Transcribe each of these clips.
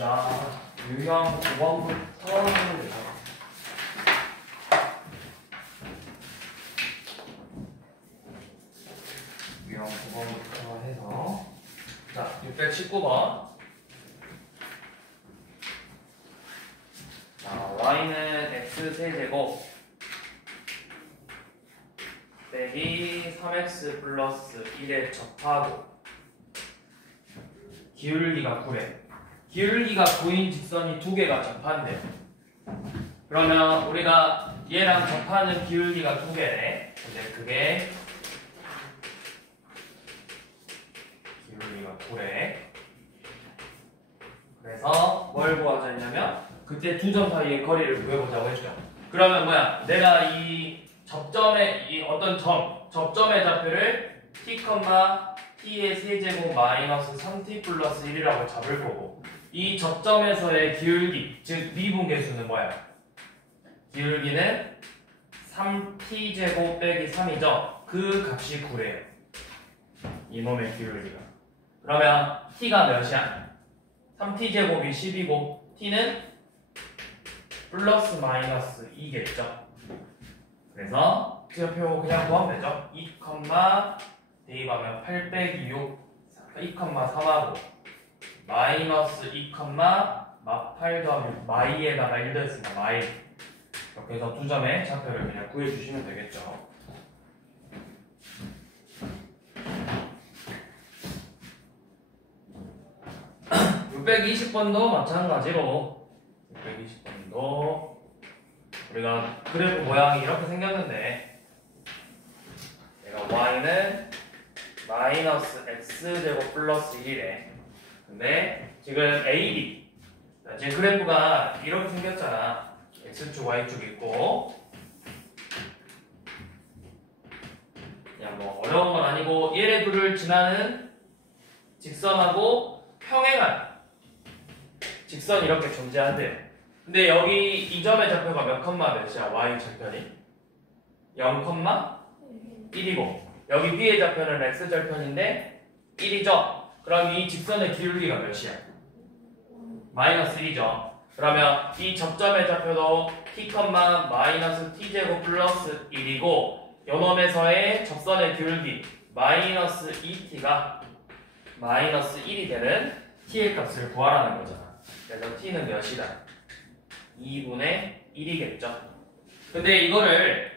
봅시다. 유형 9번부터 해봅니다. 유형 9번부터 해서 자, 619번. 자, y는 x세제곱 빼기 3x 플러스 1에 접하고 기울기가 9래. 기울기가 9인 직선이 두 개가 접한대요. 그러면 우리가 얘랑 접하는 기울기가 두 개래. 근데 그게 기울기가 9래. 그래서 뭘 구하자 했냐면 그때 두 점 사이의 거리를 구해보자고 했죠. 그러면 뭐야? 내가 이 접점의 이 어떤 접점의 좌표를 t의 세제곱 마이너스 3t 플러스 1이라고 잡을 거고 이 접점에서의 기울기, 즉 미분계수는 뭐야? 기울기는 3t제곱 빼기 3이죠? 그 값이 9래요. 이놈의 기울기가. 그러면 t가 몇이야? 3t제곱이 10이고 t는 플러스 마이너스 2겠죠? 그래서 지표표 그냥 구하면 되죠? 2, 대입하면 8 빼기 6, 2,3하고 마이너스 2, 마8 더하면 마이에다가 1 더했으니까 마이. 이렇게 해서 두 점의 좌표를 그냥 구해주시면 되겠죠. (620번도) 마찬가지로 620번도 우리가 그래프 모양이 이렇게 생겼는데 얘가 y는 마이너스 x제곱 플러스 1이래. 근데 지금 AB 지금 그래프가 이렇게 생겼잖아. x축 y축 있고 그냥 뭐 어려운 건 아니고 얘네 둘을 지나는 직선하고 평행한 직선이 이렇게 존재한대요. 근데 여기 이 점의 좌표가 몇 컴마 몇이야? y 절편이 0,1이고 여기 b의 좌표는 x 절편인데 1이죠? 그럼 이 직선의 기울기가 몇이야? 마이너스 1이죠. 그러면 이 접점의 좌표도 t, 마이너스 t제곱 플러스 1이고 요놈에서의 접선의 기울기 마이너스 2t가 마이너스 1이 되는 t의 값을 구하라는 거잖아. 그래서 t는 몇이다? 2분의 1이겠죠. 근데 이거를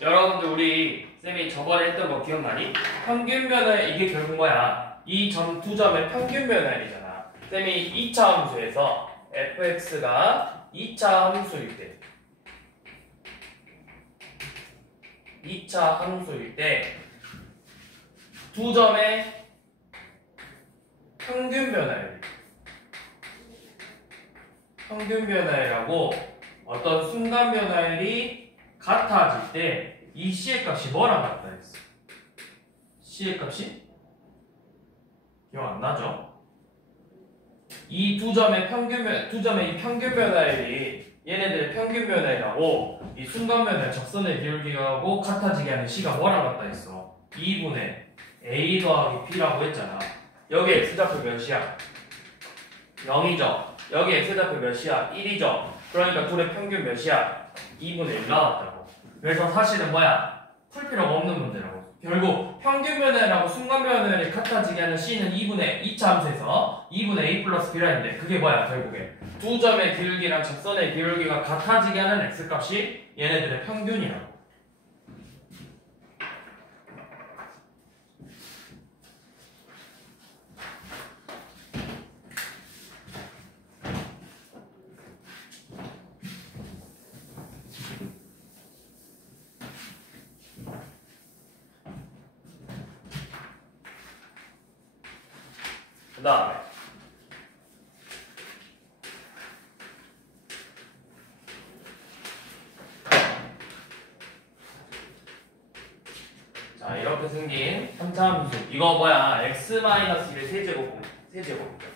여러분들 우리 쌤이 저번에 했던 거 기억나니? 평균 변화율 이게 결국 뭐야? 이 두 점의 평균 변화율이잖아. 쌤이 2차 함수에서 fx가 2차 함수일 때 2차 함수일 때 두 점의 평균 변화율하고 어떤 순간 변화율이 같아질 때 이 C의 값이 뭐랑 같다 했어? C의 값이? 기억 안 나죠? 이 두 점의 이 평균 변화율이 얘네들의 평균 변화율하고 이 순간 변화율 적선의 기울기하고 같아지게 하는 C가 뭐랑 같다 했어? 2분의 A 더하기 B라고 했잖아. 여기 X좌표 몇이야? 0이죠? 여기 X좌표 몇이야? 1이죠? 그러니까 둘의 평균 몇이야? 2분의 1 나왔다고. 그래서 사실은 뭐야? 풀 필요가 없는 문제라고. 결국 평균 변화율하고 순간 변화율이 같아지게 하는 C는 2차 함수에서 2분의 A 플러스 B라는데 그게 뭐야? 결국에 두 점의 기울기랑 접선의 기울기가 같아지게 하는 X값이 얘네들의 평균이라고. 그 다음에 자 이렇게 생긴 3차 함수 이거 뭐야? x-1의 세제곱이죠.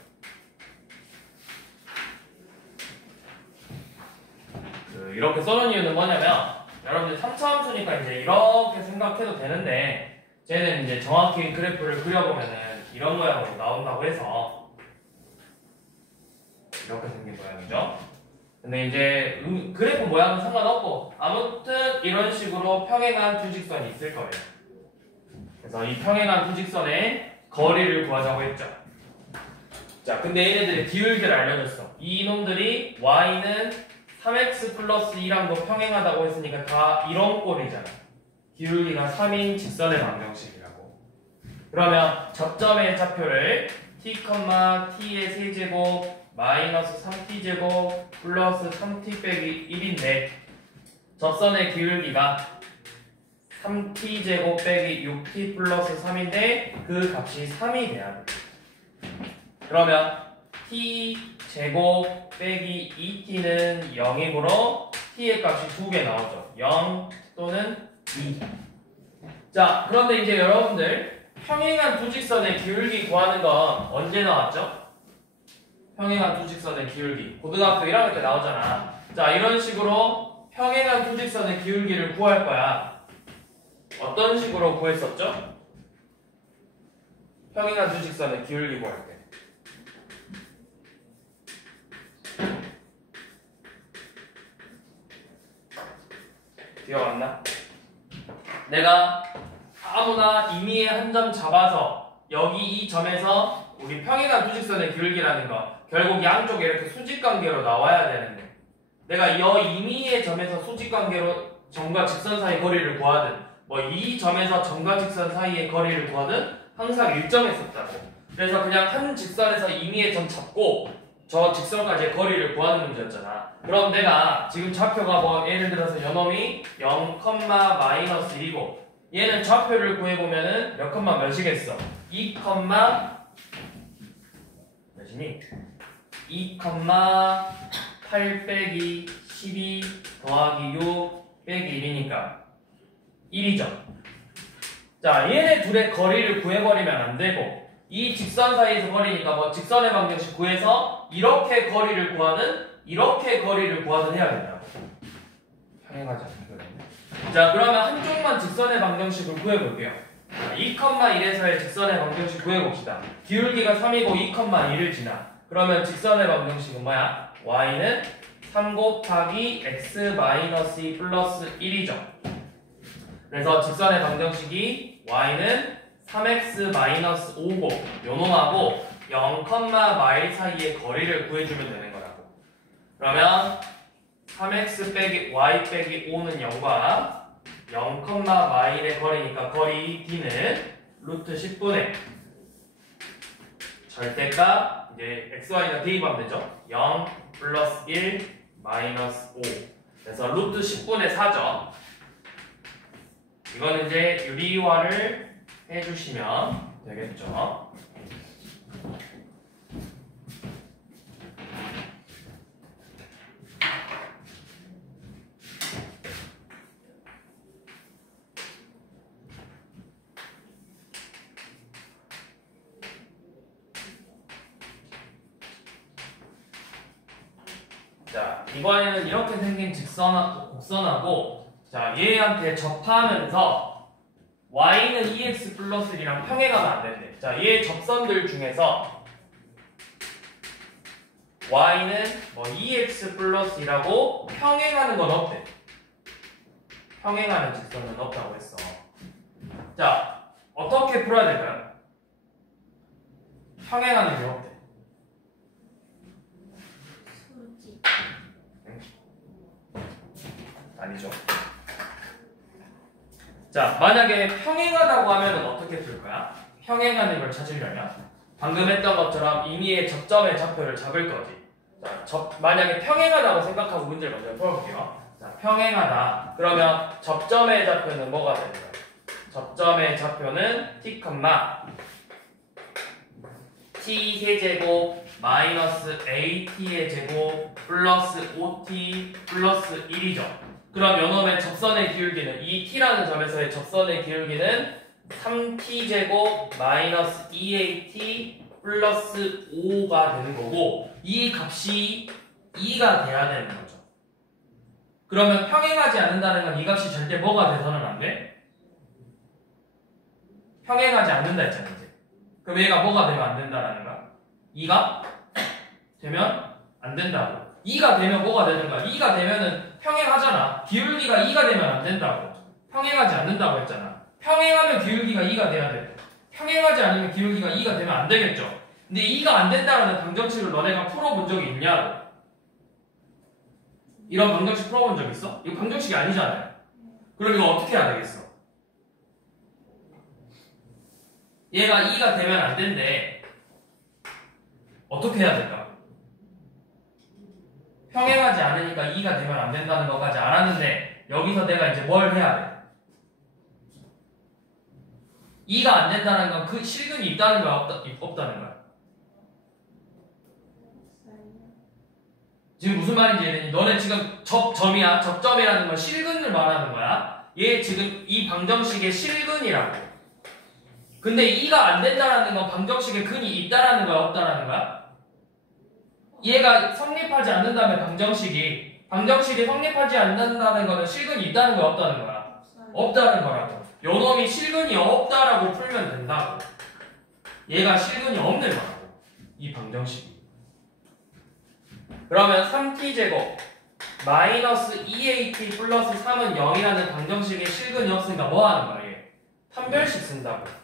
이렇게 써놓은 이유는 뭐냐면 여러분들 3차 함수니까 이제 이렇게 생각해도 되는데 쟤는 이제 정확히 그래프를 그려보면은 이런 모양으로 나온다고 해서 이렇게 생긴 모양이죠. 근데 이제 그래프 모양은 상관없고 아무튼 이런 식으로 평행한 두 직선이 있을 거예요. 그래서 이 평행한 두 직선의 거리를 구하자고 했죠. 자, 근데 얘네들의 기울기를 알려줬어. 이 놈들이 y는 3x 플러스 2랑도 평행하다고 했으니까 다 이런 꼴이잖아. 기울기가 3인 직선의 방정식이라고. 그러면 접점의 좌표를 t, t의 세제곱 마이너스 3t제곱 플러스 3t 빼기 1인데 접선의 기울기가 3t제곱 빼기 6t 플러스 3인데 그 값이 3이 돼야 돼. 그러면 t제곱 빼기 2t는 0이므로 t의 값이 2개 나오죠. 0 또는 2. 자, 그런데 이제 여러분들 평행한 두 직선의 기울기 구하는 건 언제 나왔죠? 평행한 두 직선의 기울기 고등학교 1학년 때 나오잖아. 자, 이런 식으로 평행한 두 직선의 기울기를 구할 거야. 어떤 식으로 구했었죠? 평행한 두 직선의 기울기 구할 때 기억 안 나? 내가 아무나 임의의 한 점 잡아서 여기 이 점에서 우리 평행한 두 직선의 기울기라는 거 결국 양쪽에 이렇게 수직관계로 나와야 되는데 내가 이 임의의 점에서 수직관계로 점과 직선 사이 거리를 구하든 뭐 이 점에서 점과 직선 사이의 거리를 구하든 항상 일정했었다고. 그래서 그냥 한 직선에서 임의의 점 잡고 저 직선까지의 거리를 구하는 문제였잖아. 그럼 내가 지금 좌표가 뭐 예를 들어서 요놈이 0, 마이너스 1이고 얘는 좌표를 구해보면은 몇 컴마 몇이겠어? 2, 몇이니? 2, 8 빼기 12 더하기 6 빼기 1이니까 1이죠. 자, 얘네 둘의 거리를 구해버리면 안 되고 이 직선 사이에서 거리니까 뭐 직선의 방정식 구해서 이렇게 거리를 구하든 이렇게 거리를 구하든 해야 된다고. 평행하지 않거든요. 자, 그러면 한쪽만 직선의 방정식을 구해볼게요. 2,1에서의 직선의 방정식 구해봅시다. 기울기가 3이고 2,1을 지나. 그러면 직선의 방정식은 뭐야? y는 3 곱하기 x 마이너스 2 플러스 1이죠. 그래서 직선의 방정식이 y는 3x 마이너스 5고 요놈하고 0, 마일 사이의 거리를 구해주면 되는 거라고. 그러면 3x 빼기 y 빼기 5는 0과 0, 마일의 거리니까 거리 d는 루트 10분의 절대값 이제 xy가 대입하면 되죠. 0 플러스 1 마이너스 5 그래서 루트 10분의 4죠. 이거는 이제 유리화를 해주시면 되겠죠. 자, 이번에는 이렇게 생긴 곡선하고 자, 얘한테 접하면서 y는 2x 플러스 1이랑 평행하면 안 된대. 자, 얘 접선들 중에서 y는 뭐 2x 플러스 1하고 평행하는 건 없대. 평행하는 직선은 없다고 했어. 자, 어떻게 풀어야 될까요? 평행하는 게 없대. 아니죠. 자, 만약에 평행하다고 하면 어떻게 풀 거야? 평행하는 걸 찾으려면 방금 했던 것처럼 임의의 접점의 좌표를 잡을 거지. 자, 만약에 평행하다고 생각하고 문제를 먼저 풀어볼게요. 자, 평행하다. 그러면 접점의 좌표는 뭐가 되는 거야? 접점의 좌표는 t, t 세제곱 마이너스 at의 제곱 플러스 5t 플러스 1이죠. 그럼 요놈의 접선의 기울기는 이 t라는 점에서의 접선의 기울기는 3t제곱 마이너스 2at 플러스 5가 되는 거고 이 값이 2가 돼야 되는 거죠. 그러면 평행하지 않는다는 건 이 값이 절대 뭐가 돼서는 안 돼? 평행하지 않는다 했잖아 이제. 그럼 얘가 뭐가 되면 안 된다라는 거야? 2가 되면 안 된다고. 2가 되면 뭐가 되는 거야? 2가 되면은 평행하잖아. 기울기가 2가 되면 안 된다고. 평행하지 않는다고 했잖아. 평행하면 기울기가 2가 돼야 돼. 평행하지 않으면 기울기가 2가 되면 안 되겠죠. 근데 2가 안 된다는 방정식을 너네가 풀어본 적이 있냐고. 이런 방정식 풀어본 적 있어? 이거 방정식이 아니잖아요. 그럼 이거 어떻게 해야 되겠어? 얘가 2가 되면 안 된대. 어떻게 해야 될까? 평행하지 않으니까 2가 되면 안 된다는 것까지 알았는데 여기서 내가 이제 뭘 해야 돼? 2가 안 된다는 건 그 실근이 있다는 거야? 없다는 거야? 지금 무슨 말인지 이해되니? 너네 지금 접점이야. 접점이라는 건 실근을 말하는 거야. 얘 지금 이 방정식의 실근이라고. 근데 2가 안 된다는 건 방정식에 근이 있다라는 거야? 없다라는 거야? 얘가 성립하지 않는다면 방정식이 성립하지 않는다는 거는 실근이 있다는 거야? 없다는 거야? 없다는 거라고. 요놈이 실근이 없다라고 풀면 된다고. 얘가 실근이 없는 거라고. 이 방정식이. 그러면 3t제곱 마이너스 2at 플러스 3은 0이라는 방정식에 실근이 없으니까 뭐 하는 거야? 얘? 판별식 쓴다고.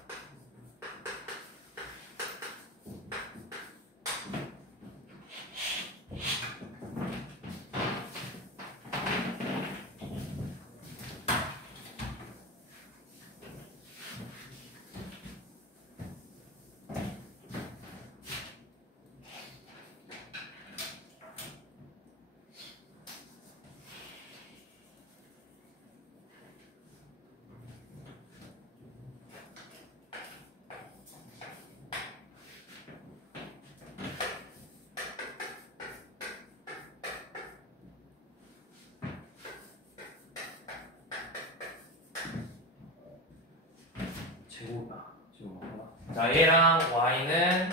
자, 얘랑 y는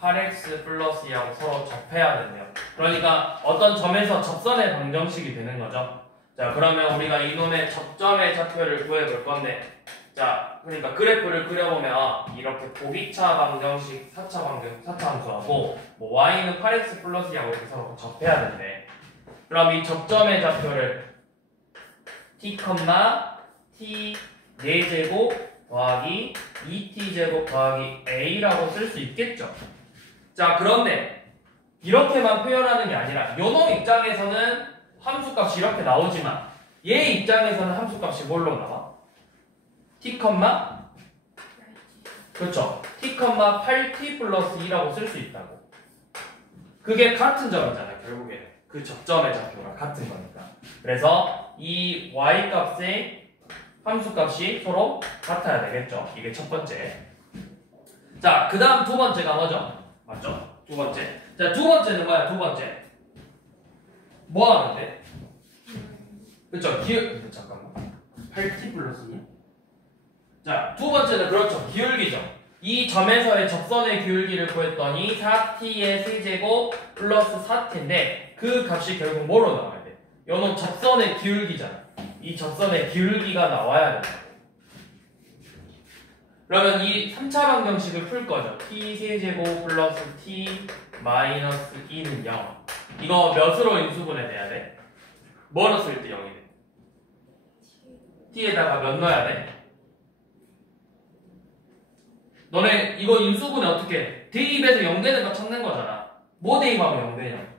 8x 플러스 2하고 서로 접해야 된대요. 그러니까 어떤 점에서 접선의 방정식이 되는 거죠. 자, 그러면 우리가 이놈의 접점의 좌표를 구해볼 건데, 자, 그러니까 그래프를 그려보면 이렇게 고비차 방정식 4차 함수하고 뭐 y는 8x 플러스 2하고 이렇게 서로 접해야 된대. 그럼 이 접점의 좌표를 t, t 4제곱 더하기 2t제곱 더하기 a라고 쓸 수 있겠죠. 자, 그런데 이렇게만 표현하는 게 아니라 요놈 입장에서는 함수값이 이렇게 나오지만 얘 입장에서는 함수값이 뭘로 나와? t, 그렇죠. t, 8t 플러스 2라고 쓸 수 있다고. 그게 같은 점이잖아요. 결국에는 그 접점의 좌표가 같은 거니까. 그래서 이 y값의 함수값이 서로 같아야 되겠죠. 이게 첫 번째. 자, 그 다음 두 번째가 뭐죠? 맞죠? 두 번째. 자, 두 번째는 뭐야? 두 번째. 뭐 하는데? 그쵸? 잠깐만. 8t 플러스 2? 자, 두 번째는 그렇죠. 기울기죠. 이 점에서의 접선의 기울기를 구했더니 4t의 세제곱 플러스 4t인데 그 값이 결국 뭐로 나와야 돼? 요놈 접선의 기울기잖아. 이 접선의 기울기가 나와야 된다. 그러면 이 3차 방정식을 풀 거죠. t 세제곱 플러스 t 마이너스 2는 0. 이거 몇으로 인수분해 돼야 돼? 뭐로 쓸 때 0이 돼? t에다가 몇 넣어야 돼? 너네 이거 인수분해 어떻게 해? 대입해서 0 되는 거 찾는 거잖아. 뭐 대입하면 0 되냐?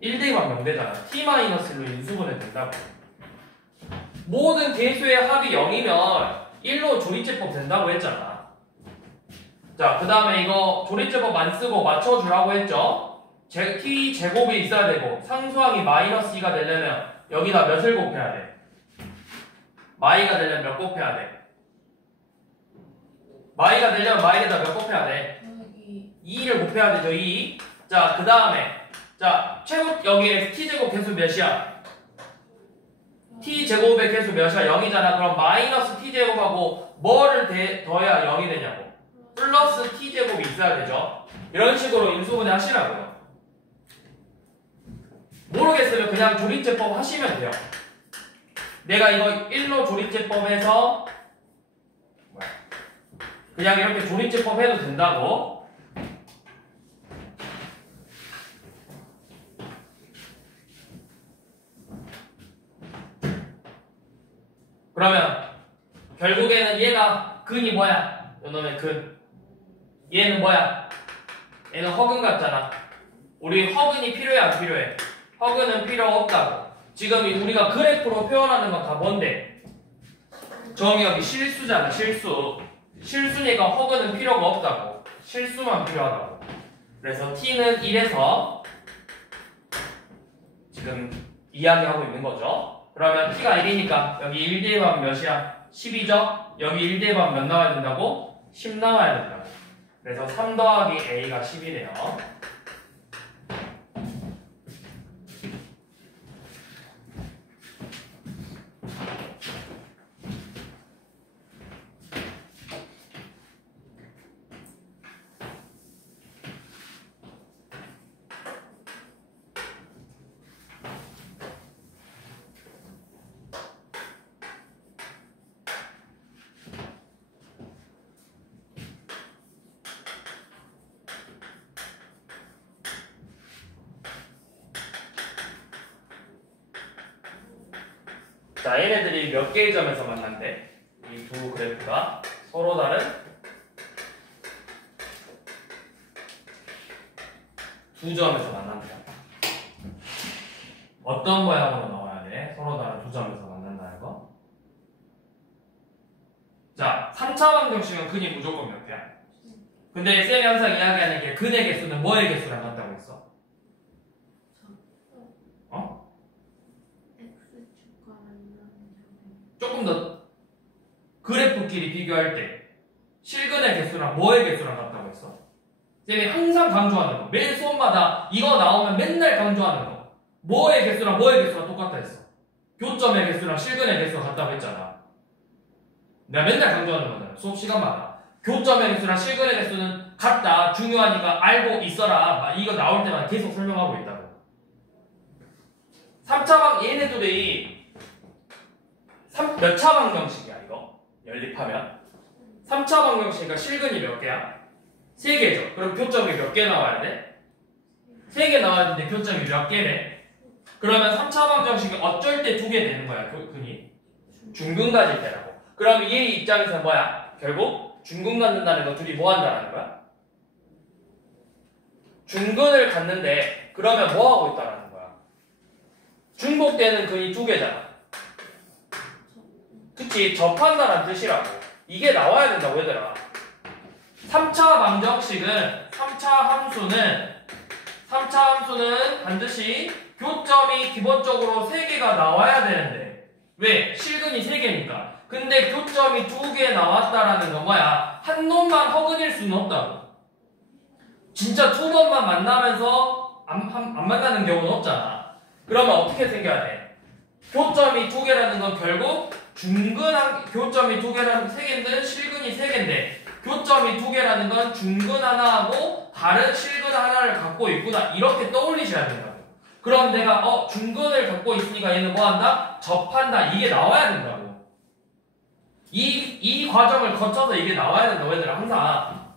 1 대입하면 0 되잖아. t 마이너스로 인수분해 된다고. 모든 개수의 합이 0이면 1로 조리제법 된다고 했잖아. 자, 그 다음에 이거 조리제법 안 쓰고 맞춰주라고 했죠. t 제곱이 있어야 되고 상수항이 마이너스 2가 되려면 여기다 몇을 곱해야 돼? 마이가 되려면 몇 곱해야 돼? 마이가 되려면 마이에다 몇 곱해야 돼? 2를 곱해야 되죠. 2. 자, 그 다음에 자, 최고 여기에 t제곱 개수 몇이야? t제곱의 개수 몇이야? 0이잖아. 그럼 마이너스 t제곱하고 뭐를 더해야 0이 되냐고. 플러스 t제곱이 있어야 되죠. 이런 식으로 인수분해 하시라고요. 모르겠으면 그냥 조립제법 하시면 돼요. 내가 이거 1로 조립제법해서 그냥 이렇게 조립제법 해도 된다고. 그러면 결국에는 얘가 근이 뭐야? 요놈의 근. 얘는 뭐야? 얘는 허근 같잖아. 우리 허근이 필요해 안 필요해? 허근은 필요 없다고. 지금 우리가 그래프로 표현하는 건 다 뭔데? 정의역이 실수잖아. 실수. 실수니까 허근은 필요가 없다고. 실수만 필요하다고. 그래서 t는 1에서 지금 이야기하고 있는 거죠. 그러면 t가 1이니까 여기 1 대입하면 몇이야? 10이죠? 여기 1 대입하면 몇 나와야 된다고? 10 나와야 된다고. 그래서 3 더하기 a가 10이네요. 자, 얘네들이 몇 개의 점에서 만난대? 이 두 그래프가 서로 다른 두 점에서 만난다. 어떤 모양으로 나와야 돼? 서로 다른 두 점에서 만난다는 거? 자, 3차 방정식은 근이 무조건 몇 개야? 근데 쌤이 항상 이야기하는 게 근의 개수는 뭐의 개수랑 같다고 했어? 조금 더 그래프끼리 비교할 때 실근의 개수랑 뭐의 개수랑 같다고 했어? 쌤이 항상 강조하는 거. 매일 수업마다 이거 나오면 맨날 강조하는 거. 뭐의 개수랑 뭐의 개수랑 똑같다 했어. 교점의 개수랑 실근의 개수가 같다고 했잖아. 내가 맨날 강조하는 거잖아. 수업 시간마다. 교점의 개수랑 실근의 개수는 같다. 중요하니까 알고 있어라. 이거 나올 때마다 계속 설명하고 있다고. 3차 얘네들이 몇 차 방정식이야 이거? 연립하면 3차 방정식이니까 실근이 몇 개야? 3개죠. 그럼 교점이 몇 개 나와야 돼? 3개 나와야 되는데 교점이 몇 개래? 그러면 3차 방정식이 어쩔 때 2개 되는 거야 근이? 중근 가질 때라고. 그럼 얘 입장에서는 뭐야? 결국 중근 갖는다는 거 둘이 뭐 한다는 거야? 중근을 갖는데 그러면 뭐 하고 있다라는 거야? 중복되는 근이 2개잖아. 그치? 접한다는 뜻이라고. 이게 나와야 된다고 얘들아. 3차 방정식은 3차 함수는 반드시 교점이 기본적으로 3개가 나와야 되는데 왜? 실근이 3개니까. 근데 교점이 2개 나왔다라는 건 뭐야? 한 놈만 허근일 수는 없다고. 진짜 2번만 만나면서 안 만나는 경우는 없잖아. 그러면 어떻게 생겨야 돼? 교점이 2개라는 건 결국 교점이 2개라는 3개인데 실근이 3개인데 교점이 2개라는 건 중근 하나하고 다른 실근 하나를 갖고 있구나. 이렇게 떠올리셔야 된다고. 그럼 내가 중근을 갖고 있으니까 얘는 뭐 한다? 접한다. 이게 나와야 된다고. 이 과정을 거쳐서 이게 나와야 된다고 얘들아. 항상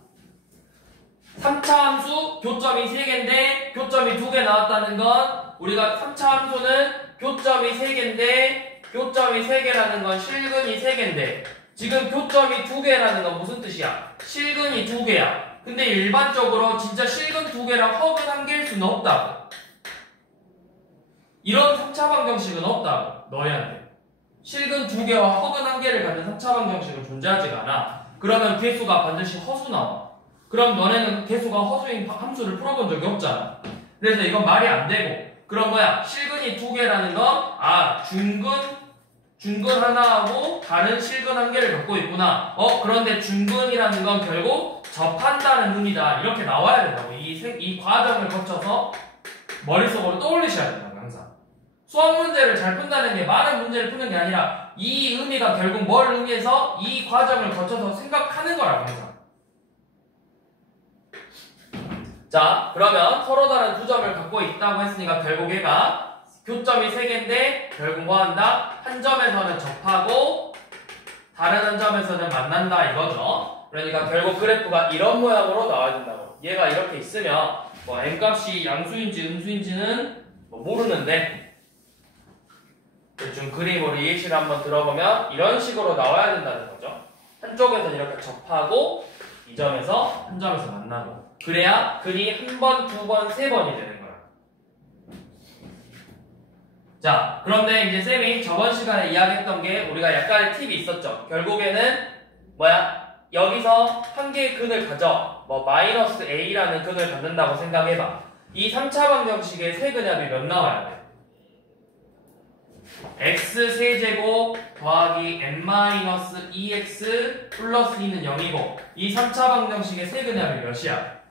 3차 함수 교점이 3개인데 교점이 2개 나왔다는 건 우리가 3차 함수는 교점이 3개인데 교점이 3개라는 건 실근이 3개인데 지금 교점이 2개라는 건 무슨 뜻이야? 실근이 2개야. 근데 일반적으로 진짜 실근 2개랑 허근 1개일 수는 없다고. 이런 3차 방정식은 없다고. 너희한테. 실근 2개와 허근 1개를 갖는 3차 방정식은 존재하지가 않아. 그러면 개수가 반드시 허수 나와. 그럼 너네는 개수가 허수인 함수를 풀어본 적이 없잖아. 그래서 이건 말이 안 되고. 그럼 뭐야? 실근이 2개라는 건 중근 하나하고 다른 실근 1개를 갖고 있구나. 그런데 중근이라는 건 결국 접한다는 의미다. 이렇게 나와야 된다고. 이 과정을 거쳐서 머릿속으로 떠올리셔야 된다고. 항상 수학 문제를 잘 푼다는 게 많은 문제를 푸는 게 아니라 이 의미가 결국 뭘 의미해서 이 과정을 거쳐서 생각하는 거라고. 항상. 자, 그러면 서로 다른 두 점을 갖고 있다고 했으니까 결국 얘가 교점이 3개인데 결국 뭐 한다? 한 점에서는 접하고 다른 한 점에서는 만난다 이거죠. 그러니까 결국 그래프가 이런 모양으로 나와야 된다고. 얘가 이렇게 있으면 뭐 n값이 양수인지 음수인지는 뭐 모르는데 대충 그림으로 예시를 한번 들어보면 이런 식으로 나와야 된다는 거죠. 한쪽에서 이렇게 접하고 이 점에서 한 점에서 만나고 그래야 근이 한 번, 두 번, 세 번이 되는 거야. 자, 그런데 이제 쌤이 저번 시간에 이야기했던 게 우리가 약간의 팁이 있었죠. 결국에는 뭐야? 여기서 한 개의 근을 가져. 뭐 마이너스 a라는 근을 갖는다고 생각해봐. 이 3차 방정식의 세근합이 몇 나와야 돼? x 세제곱 더하기 n-2x 플러스 2는 0이고 이 3차 방정식의 세근합이 몇이야?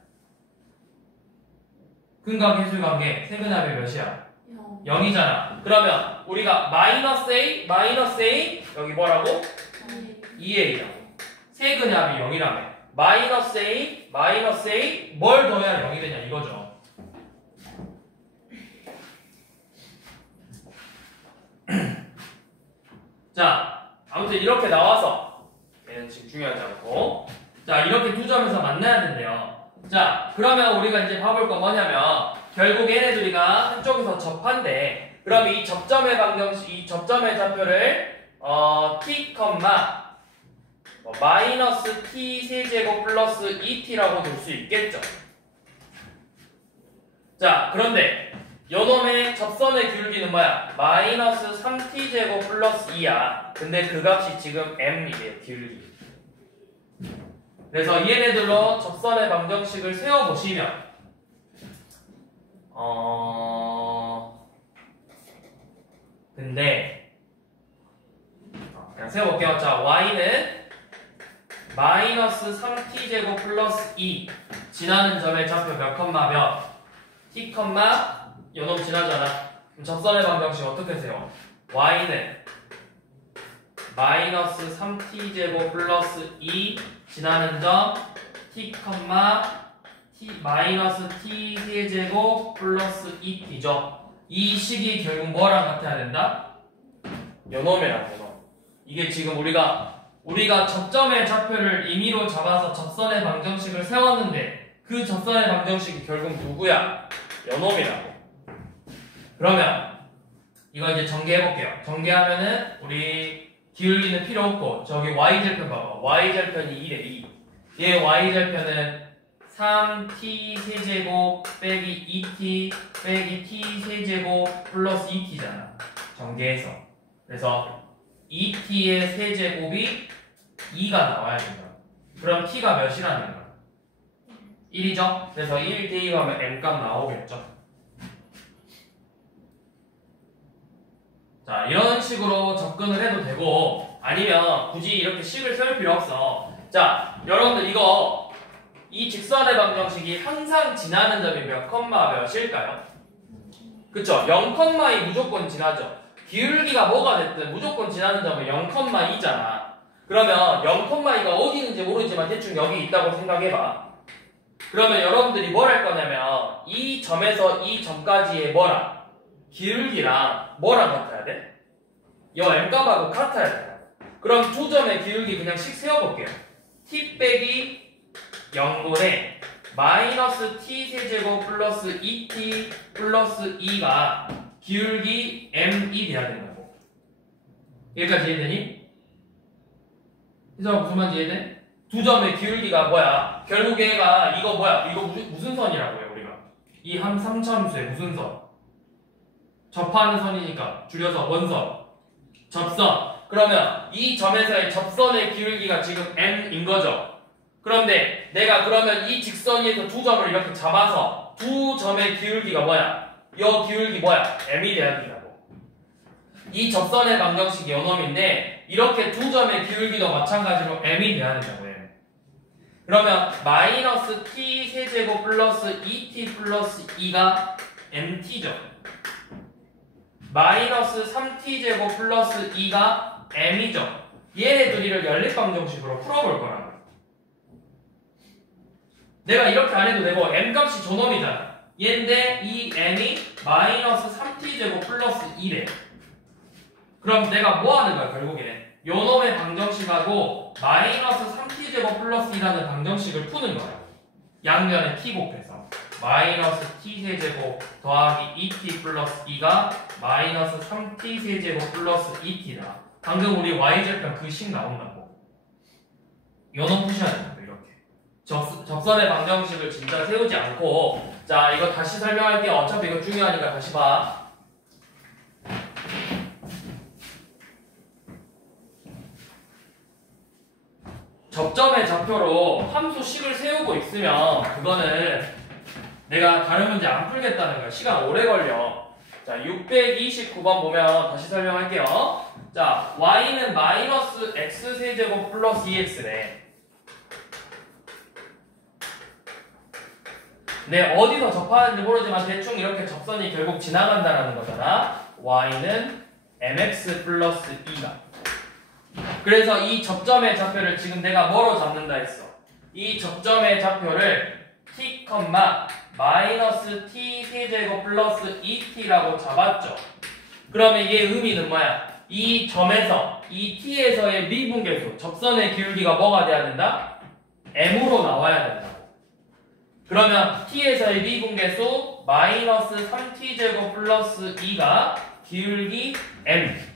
근과 계수관계 세근합이 몇이야? 0이잖아. 그러면 우리가 마이너스 a 여기 뭐라고? 2a라고. 세근합이 0이라며. 마이너스 a 뭘 더해야 0이 되냐 이거죠. 자, 아무튼 이렇게 나와서 얘는 지금 중요하지 않고 자, 이렇게 두 점에서 만나야 된대요. 자, 그러면 우리가 이제 봐볼 건 뭐냐면 결국 얘네들이가 한쪽에서 접한대. 그럼 이 접점의 방정식, 이 접점의 좌표를 t, 마이너스 t 세제곱 플러스 2t라고 둘 수 있겠죠. 자, 그런데 요놈의 접선의 기울기는 뭐야? 마이너스 3t제곱 플러스 2야. 근데 그 값이 지금 m이래요, 기울기. 그래서 얘네들로 접선의 방정식을 세워보시면 근데 그냥 세워볼게요. 자, y는 마이너스 3t제곱 플러스 2 지나는 점의 좌표 몇 컴마 몇? t 컴마 요놈 지나잖아. 그럼 접선의 방정식 어떻게 세워? y는 마이너스 3t제곱 플러스 2 지나는 점 t 컴마 t 마이너스 t 세제곱 플러스 2t죠. 이 식이 결국 뭐랑 같아야 된다? 요놈이랑 요놈. 이게 지금 우리가 접점의 좌표를 임의로 잡아서 접선의 방정식을 세웠는데 그 접선의 방정식이 결국 누구야? 요놈이라고. 그러면 이거 이제 전개해볼게요. 전개하면은 우리 기울기는 필요 없고 저기 y절편 봐봐. y절편이 2래 2. 얘 y절편은 3t 세제곱 빼기 2t 빼기 t 세제곱 플러스 2t잖아. 전개해서. 그래서 2t의 세제곱이 2가 나와야 된다. 그럼 t가 몇이라는 거야? 1이죠? 그래서 1 대입하면 m값 나오겠죠? 자, 이런 식으로 접근을 해도 되고 아니면 굳이 이렇게 식을 세울 필요 없어. 자, 여러분들 이거 이 직선의 방정식이 항상 지나는 점이 몇 컴마 몇일까요? 그쵸? 0,2 무조건 지나죠. 기울기가 뭐가 됐든 무조건 지나는 점은 0,2잖아. 그러면 0,2가 어디 있는지 모르지만 대충 여기 있다고 생각해봐. 그러면 여러분들이 뭘 할 거냐면 이 점에서 이 점까지의 뭐랑 기울기랑 뭐랑 같아야 돼? 여 m값하고 같아야 돼. 그럼 두 점의 기울기 그냥 식 세워볼게요. t 빼기 0분의 마이너스 t 세제곱 플러스 2t 플러스 2가 기울기 m이 돼야 된다고. 여기까지 이해되니? 희정아 무슨 말인지 이해돼? 두 점의 기울기가 뭐야? 결국 얘가 이거 뭐야? 이거 무슨 선이라고 해요 우리가? 이 한 3차함수의 무슨 선? 접하는 선이니까 줄여서 원선. 접선. 그러면 이 점에서의 접선의 기울기가 지금 m인 거죠. 그런데 내가 그러면 이 직선 위에서 두 점을 이렇게 잡아서 두 점의 기울기가 뭐야? 이 기울기 뭐야? m이 돼야 된다고. 이 접선의 방정식이 요놈인데 이렇게 두 점의 기울기도 마찬가지로 m이 돼야 된다고 해. 그러면 마이너스 t 세제곱 플러스 2t 플러스 2가 mt죠. 마이너스 3t제곱 플러스 2가 m이죠. 얘네들이를 연립방정식으로 풀어볼 거라고. 내가 이렇게 안 해도 되고 m값이 저놈이잖아. 얘인데 이 m이 마이너스 3t제곱 플러스 2래. 그럼 내가 뭐 하는 거야 결국에는? 요놈의 방정식하고 마이너스 3t제곱 플러스 2라는 방정식을 푸는 거야. 양면에 t 곱해서. 마이너스 t 세제곱 더하기 2t 플러스 2가 마이너스 3t 세제곱 플러스 2t다. 방금 우리 y절편 그 식 나온다고. 요놈 푸셔야 됩니다. 이렇게 접선의 방정식을 진짜 세우지 않고, 자 이거 다시 설명할게요. 어차피 이거 중요하니까 다시 봐. 접점의 좌표로 함수 식을 세우고 있으면 그거는 내가 다른 문제 안 풀겠다는 거야. 시간 오래 걸려. 자 629번 보면 다시 설명할게요. 자 y는 마이너스 x세제곱 플러스 2x래. 네, 어디서 접하는지 모르지만 대충 이렇게 접선이 결국 지나간다는 거잖아. y는 mx 플러스 2가. 그래서 이 접점의 좌표를 지금 내가 뭐로 잡는다 했어? 이 접점의 좌표를 t, 마이너스 t 세제곱 플러스 2t라고 잡았죠. 그러면 얘 의미는 뭐야? 이 점에서, 이 t에서의 미분계수, 접선의 기울기가 뭐가 돼야 된다? m으로 나와야 된다고. 그러면 t에서의 미분계수 마이너스 3t제곱 플러스 2가 기울기 m.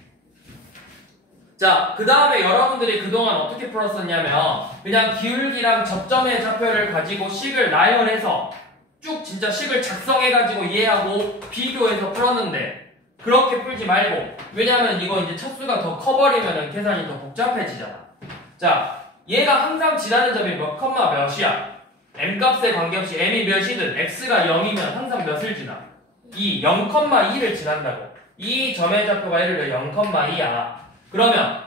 자, 그 다음에 여러분들이 그동안 어떻게 풀었었냐면 그냥 기울기랑 접점의 좌표를 가지고 식을 나열해서 쭉 진짜 식을 작성해가지고 얘하고 비교해서 풀었는데, 그렇게 풀지 말고, 왜냐면 이거 이제 첩수가 더 커버리면 계산이 더 복잡해지잖아. 자, 얘가 항상 지나는 점이 몇 컴마 몇이야? m값에 관계없이 m이 몇이든 x가 0이면 항상 몇을 지나? 0,2를 지난다고. 이 점의 좌표가 예를 들어 0,2야. 그러면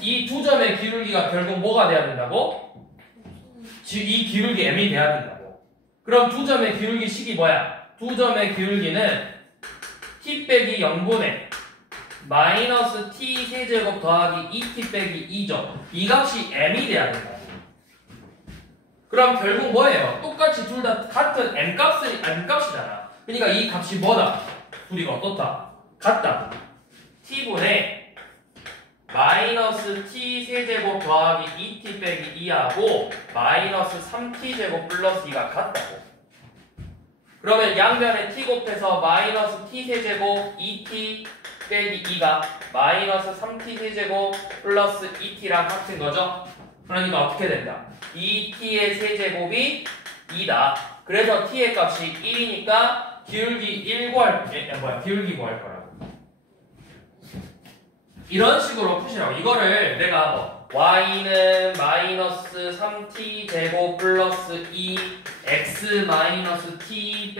이 두 점의 기울기가 결국 뭐가 돼야 된다고? 이 기울기 m이 돼야 된다고. 그럼 두 점의 기울기 식이 뭐야? 두 점의 기울기는 t 빼기 0분의 마이너스 t 세제곱 더하기 2t 빼기 2죠. 이 값이 m이 돼야 된다고. 그럼 결국 뭐예요? 똑같이 둘 다 같은 m값이잖아. 그러니까 이 값이 뭐다? 둘이가 어떻다? 같다. t분의 마이너스 t 세제곱 더하기 2t 빼기 2하고 마이너스 3t제곱 플러스 2가 같다고. 그러면 양변에 t 곱해서 마이너스 t 세제곱 2t 빼기 2가 마이너스 3t 세제곱 플러스 2t랑 같은 거죠? 그러니까 어떻게 된다? 2t의 세제곱이 2다. 그래서 t의 값이 1이니까 기울기 기울기 구할 거라고. 이런 식으로 푸시라고. 이거를 내가 y는 마이너스 3t 제곱 플러스 2x 마이너스 t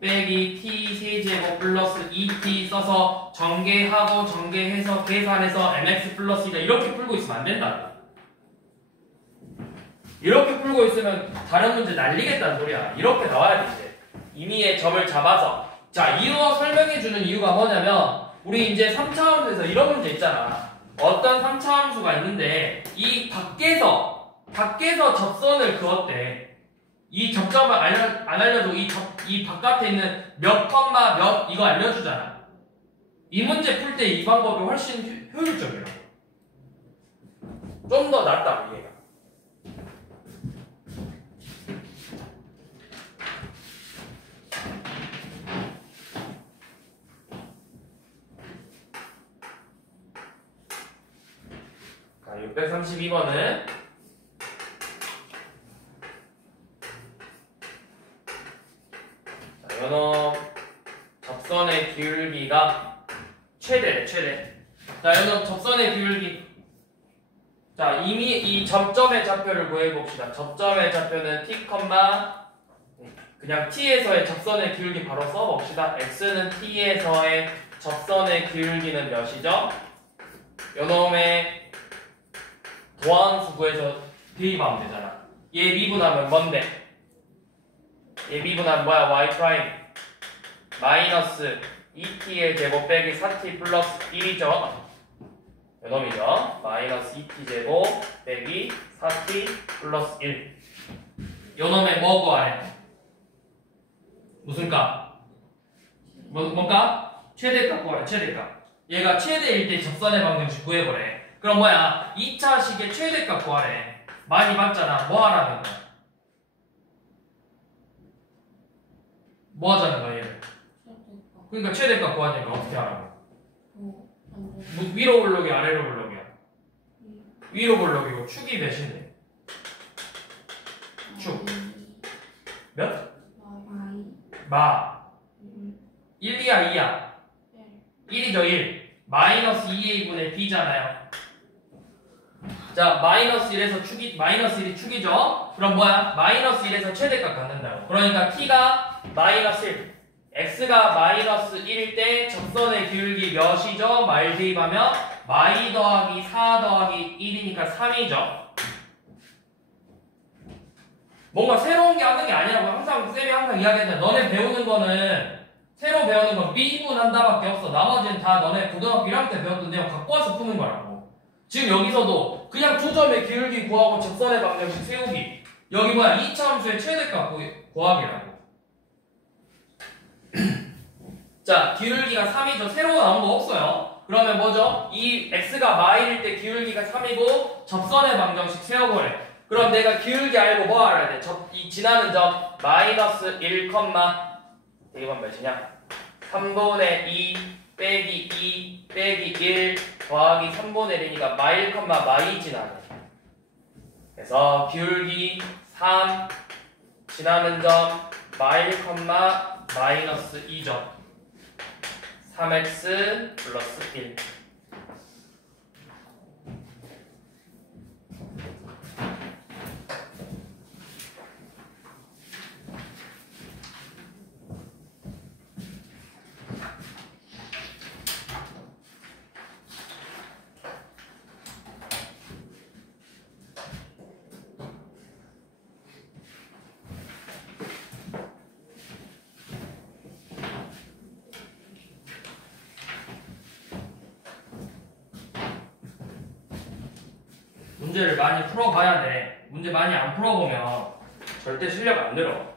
빼기 t 세제곱 플러스 2t 써서 전개하고 전개해서 계산해서 mx 플러스 2가 이렇게 풀고 있으면 안 된다. 이렇게 풀고 있으면 다른 문제 날리겠다는 소리야. 이렇게 나와야 돼. 이미의 점을 잡아서. 자, 이거 설명해주는 이유가 뭐냐면 우리 이제 3차 함수에서 이런 문제 있잖아. 어떤 3차 함수가 있는데 이 밖에서 접선을 그었대. 이 접점을 안 알려도 이 바깥에 있는 몇 컴마 몇 이거 알려주잖아. 이 문제 풀 때 이 방법이 훨씬 효율적이라고. 좀 더 낫다 이해가. 자, 632번은 요놈 접선의 기울기가 최대. 자, 요놈 접선의 기울기. 자, 이미 이 접점의 좌표를 구해봅시다. 접점의 좌표는 t, 그냥 t에서의 접선의 기울기 바로 써봅시다. x는 t에서의 접선의 기울기는 몇이죠? 요놈의 도함수 구해서 대입하면 되잖아. 얘 미분하면 뭔데? 얘 미분하면 뭐야? y 프라임 마이너스 2t의 제곱 빼기 4t 플러스 1이죠. 요놈이죠. 마이너스 2t 제곱 빼기 4t 플러스 1. 요놈의 뭐 구하래? 무슨 값? 뭔가? 최대값 구하래. 최대값. 얘가 최대일 때 접선의 방정식 구해보래. 그럼 뭐야? 2차식의 최대값 구하래. 많이 봤잖아. 뭐 하라는 거야? 뭐 하자는 거야 얘를? 그러니까 최대값 구하니까 어떻게 하라고? 위로 볼록이 아래로 볼록이야? 위로 볼록이고 축이 몇인데? 축 몇? 마 1이야 2야? 1이죠 1 마이너스 2a분의 b잖아요. 자 마이너스 1에서 축이 마이너스 1이 축이죠. 그럼 뭐야? 마이너스 1에서 최대값 갖는다고. 그러니까 t가 마이너스 1 x가 마이너스 1일 때 접선의 기울기 몇이죠? 말 대입하면 마이 더하기 4 더하기 1이니까 3이죠. 뭔가 새로운 게 하는 게 아니라고 항상 쌤이 항상 이야기했잖아. 너네 배우는 거는 새로 배우는 건 미분한다밖에 없어. 나머지는 다 너네 고등학교 1학년 때 배웠던 내용 갖고 와서 푸는 거라고. 지금 여기서도 그냥 두 점의 기울기 구하고 접선의 방정식 세우기. 여기 뭐야? 이차함수의 최대값 구하기라고. 자, 기울기가 3이죠. 새로 나온 거 없어요. 그러면 뭐죠? 이 x가 마일일 때 기울기가 3이고 접선의 방정식 세워버려. 그럼 내가 기울기 알고 뭐 알아야 돼? 이 지나는 점 마이너스 1, 대입하면 몇이냐? 3분의 2 빼기 2 빼기 1 더하기 3분의 1이니까 마일, 마이 지나네. 그래서 기울기 3 지나는 점 마일, 마이너스 2점 3x 플러스 1. 문제를 많이 풀어봐야 돼. 문제 많이 안 풀어보면 절대 실력 안 늘어.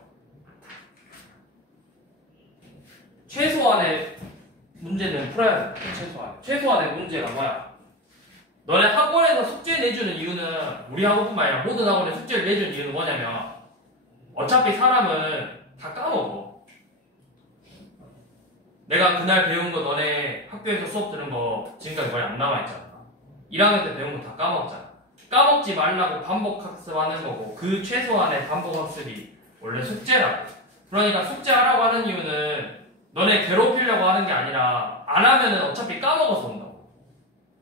최소한의 문제는 풀어야 돼. 최소한의 문제가 뭐야? 너네 학원에서 숙제 내주는 이유는 우리 학원뿐만 아니라 모든 학원에 숙제를 내주는 이유는 뭐냐면 어차피 사람은 다 까먹어. 내가 그날 배운 거 너네 학교에서 수업 들은 거 지금까지 거의 안 남아있잖아. 1학년 때 배운 거 다 까먹었잖아. 까먹지 말라고 반복 학습하는 거고 그 최소한의 반복 학습이 원래 숙제라고. 그러니까 숙제하라고 하는 이유는 너네 괴롭히려고 하는 게 아니라 안 하면은 어차피 까먹어서 온다고.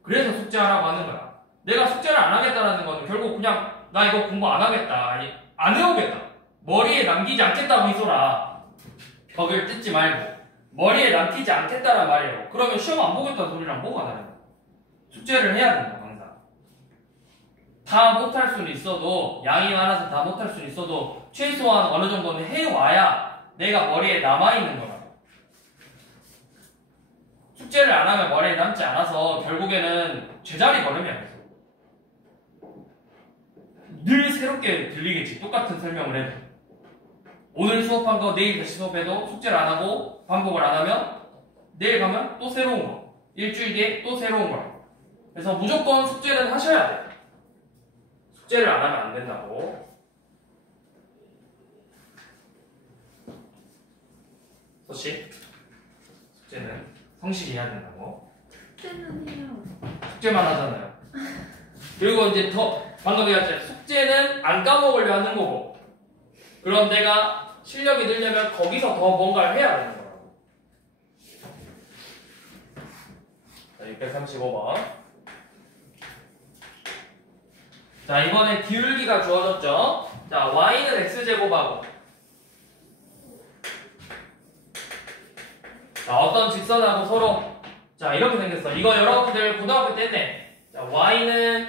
그래서 숙제하라고 하는 거야. 내가 숙제를 안 하겠다는 거는 결국 그냥 나 이거 공부 안 하겠다. 아니 안 해오겠다. 머리에 남기지 않겠다고 이소라. 벽을 뜯지 말고 머리에 남기지 않겠다란 말이에요. 그러면 시험 안 보겠다는 소리랑 뭐가 다른 거야? 숙제를 해야 된다. 다 못할 수는 있어도 양이 많아서 다 못할 수는 있어도 최소한 어느 정도는 해와야 내가 머리에 남아있는 거라고. 숙제를 안 하면 머리에 남지 않아서 결국에는 제자리 걸음이야. 계속 늘 새롭게 들리겠지. 똑같은 설명을 해도 오늘 수업한 거 내일 다시 수업해도 숙제를 안 하고 반복을 안 하면 내일 가면 또 새로운 거, 일주일 뒤에 또 새로운 거라고. 그래서 무조건 숙제는 하셔야 돼. 숙제를 안 하면 안 된다고. 소식 숙제는 성실히 해야 된다고. 숙제는 해요. 숙제만 하잖아요. 그리고 이제 더 방금 얘기했죠. 숙제는 안 까먹으려 하는 거고. 그럼 내가 실력이 늘려면 거기서 더 뭔가를 해야 되는 거라고. 자, 635번. 자, 이번에 기울기가 주어졌죠? 자, y는 x제곱하고 자, 어떤 직선하고 서로 자, 이렇게 생겼어. 이거 여러분들 고등학교 때 했네. 자, y는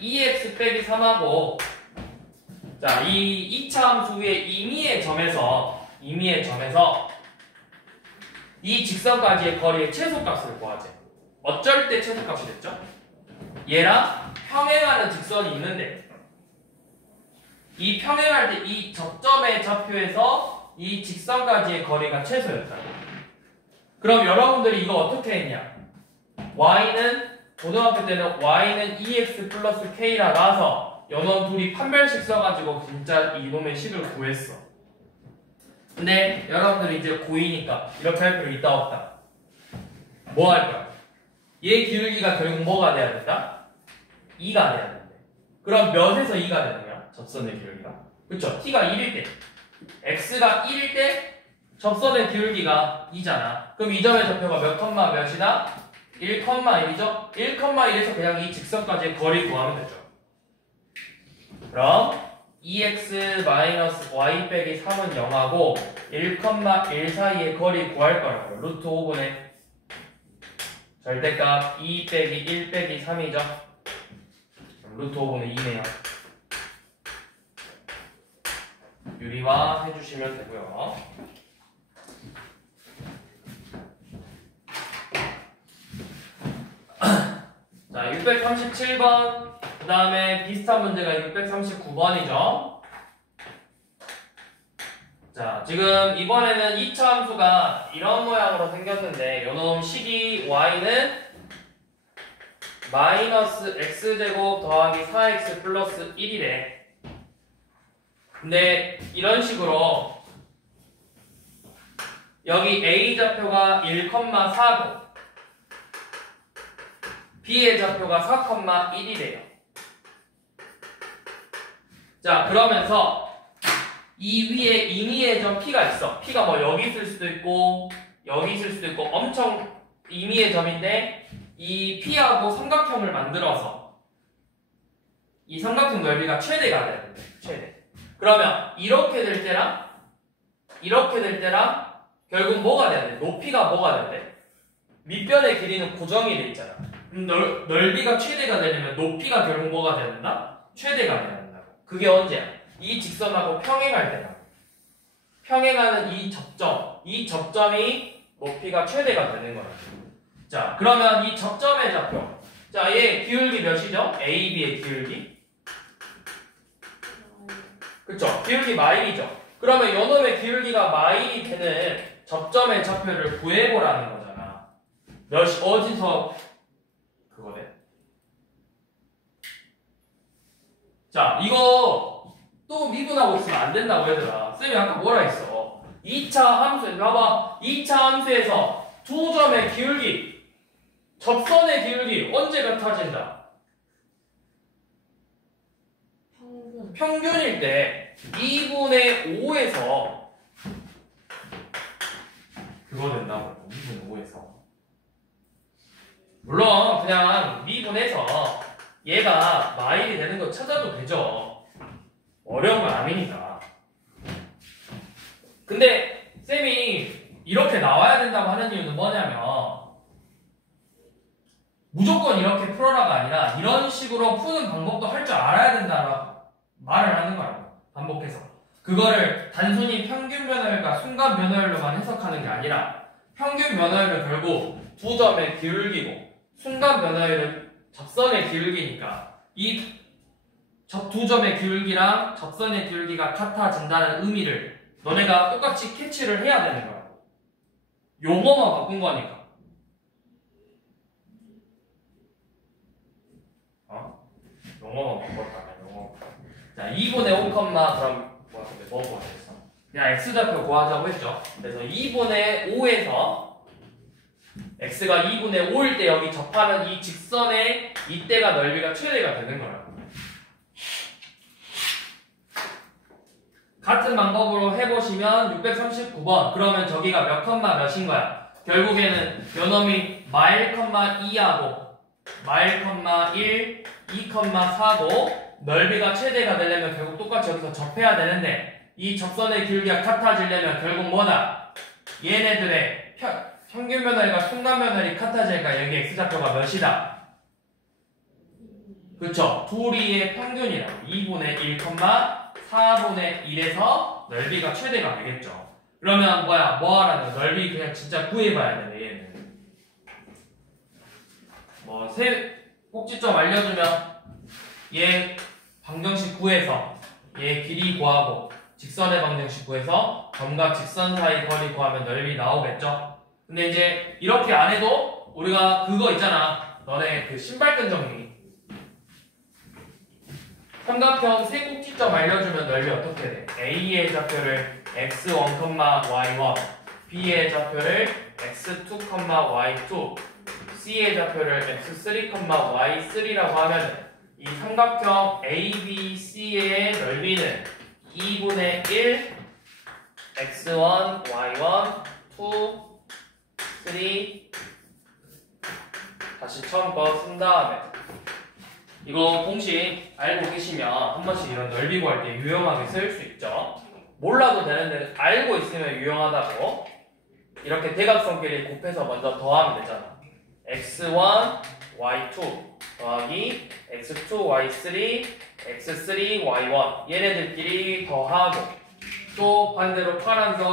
2x 빼기 3하고 자, 이 2차 함수 위에 임의의 점에서 이 직선까지의 거리의 최소값을 구하재. 어쩔 때 최소값이 됐죠? 얘랑 평행하는 직선이 있는데 이 평행할 때 이 접점의 좌표에서 이 직선까지의 거리가 최소였다. 그럼 여러분들이 이거 어떻게 했냐? y는 고등학교 때는 y는 2x 플러스 k라 나와서 연원 둘이 판별식 써가지고 진짜 이놈의 식을 구했어. 근데 여러분들이 이제 고2니까 이렇게 할 필요 있다 없다? 뭐 할 거야? 얘 기울기가 결국 뭐가 돼야 된다? 2가 돼야 된대. 그럼 몇에서 2가 되는 거야? 접선의 기울기가. 그쵸? t가 1일 때. x가 1일 때 접선의 기울기가 2잖아. 그럼 이 점의 좌표가 몇 컴마 몇이다? 1,1이죠? 1,1에서 그냥 이 직선까지의 거리 구하면 되죠. 그럼 2x-y 빼기 3은 0하고 1,1 사이의 거리 구할 거라고. 루트 5분의 절대값 2 빼기 1 빼기 3이죠. 루트 5분의 2네요. 유리화 해주시면 되고요. 자, 637번. 그 다음에 비슷한 문제가 639번이죠. 자, 지금 이번에는 2차 함수가 이런 모양으로 생겼는데 요놈 식이 y는 마이너스 x제곱 더하기 4x 플러스 1이래. 근데 이런 식으로 여기 a 좌표가 1,4고 b의 좌표가 4,1이래요. 자, 그러면서 이 위에 임의의 점 p가 있어. p가 뭐 여기 있을 수도 있고 여기 있을 수도 있고 엄청 임의의 점인데 이 p하고 삼각형을 만들어서 이 삼각형 넓이가 최대가 돼야 돼. 최대. 그러면 이렇게 될 때랑 이렇게 될 때랑 결국 뭐가 돼야 돼? 높이가 뭐가 돼야 돼? 밑변의 길이는 고정이 돼 있잖아. 넓이가 최대가 되려면 높이가 결국 뭐가 돼야 된다? 최대가 돼야 된다고. 그게 언제야? 이 직선하고 평행할 때다. 평행하는 이 접점이 높이가 최대가 되는 거야. 자, 그러면 이 접점의 좌표. 자, 얘 기울기 몇이죠? AB의 기울기. 그쵸? 기울기 마일이죠. 그러면 요놈의 기울기가 마일이 되는 접점의 좌표를 구해보라는 거잖아. 어디서 그거네? 자, 이거 또 미분하고 있으면 안 된다고 얘들아. 쌤이 아까 뭐라 했어? 2차 함수, 봐봐. 2차 함수에서 두 점의 기울기, 접선의 기울기 언제 같아진다? 평균일 때 2분의 5에서 그거 된다고. 2분의 5에서. 물론 그냥 미분해서 얘가 마일이 되는 거 찾아도 되죠. 어려운 건 아니니까. 근데 쌤이 이렇게 나와야 된다고 하는 이유는 뭐냐면 무조건 이렇게 풀어라가 아니라 이런 식으로 푸는 방법도 할 줄 알아야 된다라고 말을 하는 거라고. 반복해서. 그거를 단순히 평균 변화율과 순간 변화율로만 해석하는 게 아니라 평균 변화율은 결국 두 점의 기울기고 순간 변화율은 접선의 기울기니까 이 두 점의 기울기랑 접선의 기울기가 같아진다는 의미를 너네가 똑같이 캐치를 해야 되는 거야. 용어만 바꾼 거니까. 용어만 바꿨다. 용어. 자, 2분의 5, 그럼 뭐 구하겠어? 그냥 x좌표 구하자고 했죠. 그래서 2분의 5에서 x가 2분의 5일 때 여기 접하는 이 직선의 이때가 넓이가 최대가 되는 거라고. 같은 방법으로 해보시면 639번. 그러면 저기가 몇 컴마 몇인 거야? 결국에는 요놈이 마일 컴마 2하고 마일 컴마 1, 2 컴마 4고 넓이가 최대가 되려면 결국 똑같이 여기서 접해야 되는데 이 접선의 길이가 같아지려면 결국 뭐다? 얘네들의 평균 변화율과 순간 변화율이 같아질까? 여기 x좌표가 몇이다? 그쵸? 둘이의 평균이라고. 2분의 1, 4분의 1에서 넓이가 최대가 되겠죠. 그러면 뭐야? 뭐 하라는 거야? 넓이 그냥 진짜 구해봐야 되네, 얘는. 뭐, 꼭지점 알려주면 얘 방정식 구해서 얘 길이 구하고 직선의 방정식 구해서 점과 직선 사이 거리 구하면 넓이 나오겠죠? 근데 이제 이렇게 안 해도 우리가 그거 있잖아. 너네 그 신발끈 정리. 삼각형 세 꼭지점 알려주면 넓이 어떻게 돼? A의 좌표를 x1, y1, b의 좌표를 x2, y2, c의 좌표를 x3, y3라고 하면 이 삼각형 ABC의 넓이는 2분의 1 x1, y1, 2, 3 다시 처음 거 쓴 다음에 이거 공식 알고 계시면 한 번씩 이런 넓이 구할 때 유용하게 쓸 수 있죠. 몰라도 되는데 알고 있으면 유용하다고. 이렇게 대각선끼리 곱해서 먼저 더하면 되잖아. x1, y2 더하기 x2, y3, x3, y1 얘네들끼리 더하고 또 반대로 파란색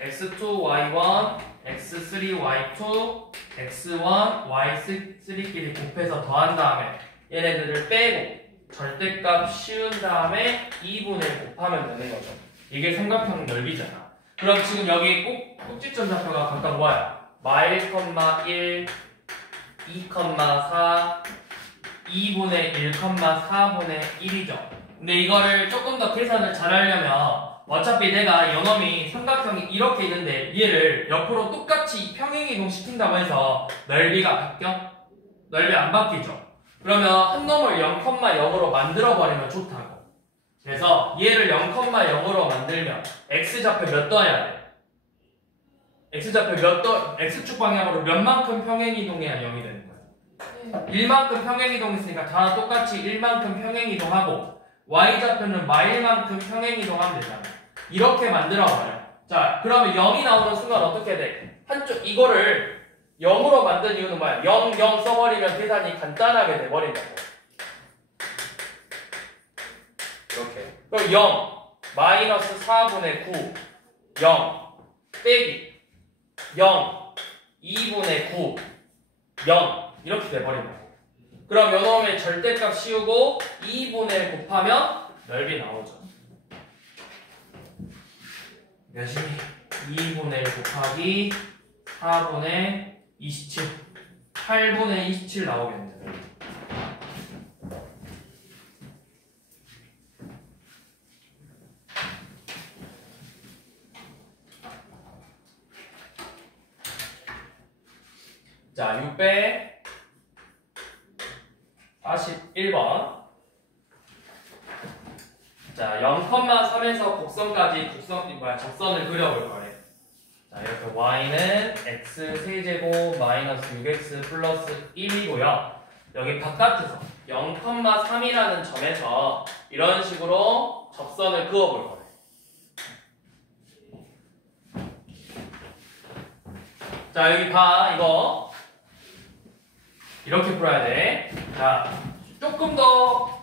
x2, y1, x3, y2, x1, y3끼리 곱해서 더한 다음에 얘네들을 빼고 절대값 씌운 다음에 2분의 곱하면 되는 거죠. 이게 삼각형 넓이잖아. 그럼 지금 여기 꼭지점 좌표가 각각 뭐야? 1,1, 2,4, 2분의 1, 4분의 1이죠. 근데 이거를 조금 더 계산을 잘 하려면 어차피 내가 요놈이 삼각형이 이렇게 있는데 얘를 옆으로 똑같이 평행이동 시킨다고 해서 넓이가 바뀌어? 넓이 안 바뀌죠. 그러면 한 놈을 0,0으로 만들어버리면 좋다고. 그래서 얘를 0,0으로 만들면 x좌표 몇 더해야 돼? x좌표 x축 방향으로 몇만큼 평행이동해야 0이 되는 거야? 1만큼 평행이동했으니까 다 똑같이 1만큼 평행이동하고 y좌표는 마일만큼 평행이동하면 되잖아. 이렇게 만들어버려. 자, 그러면 0이 나오는 순간 어떻게 돼? 한쪽 이거를 0으로 만든 이유는 뭐야? 0, 0 써버리면 계산이 간단하게 돼버린다고. 이렇게. 그럼 0, 마이너스 4분의 9, 0, 빼기 0, 2분의 9, 0 이렇게 돼버린다고. 그럼 요놈의 절대값 씌우고 2분의 곱하면 넓이 나오죠. 몇이? 2분의 1 곱하기 4분의 27 8분의 27 나오겠네요. 자, 641번. 자, 0,3에서 곡선까지 접선을 그려볼 거래. 자, 이렇게 y는 x 세제곱 마이너스 6x 플러스 1이고요. 여기 바깥에서 0,3이라는 점에서 이런 식으로 접선을 그어볼 거래. 자, 여기 봐. 이거 이렇게 풀어야 돼. 자, 조금 더